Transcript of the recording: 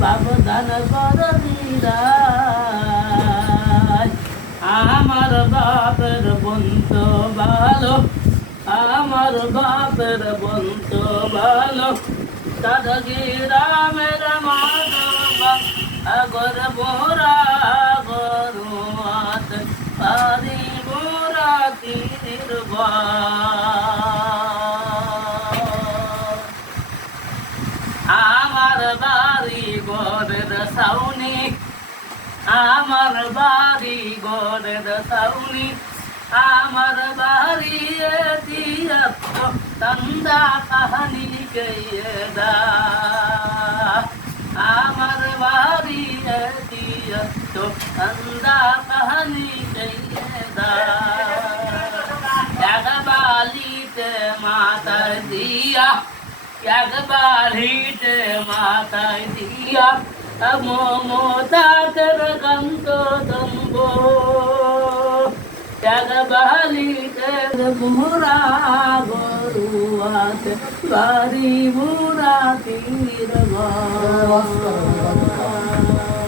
বাবদান আমার বাপের বন্ধু ভালো, আমার বাপের বন্ধু ভালো, দাদা গ্রামের মাধবা আগর বোরা গরুয়াত পারি বোরা তীর আমার বাড়ি গোরের সাউনি, আমার বাড়ি গোরের সাউনি, আমার বাড়ি দিয়া তন্দা কাহানি কেদা, আমার বাড়ি দিয়া তো তন্দা কাহানি কেদা, বালিতে মাথায় দিয়া, বালিতে মাথায় দিয়া মমতার গন্ত দম্ব, বালিতে মোরা গরুয়াত বাড়ি মোরা তীর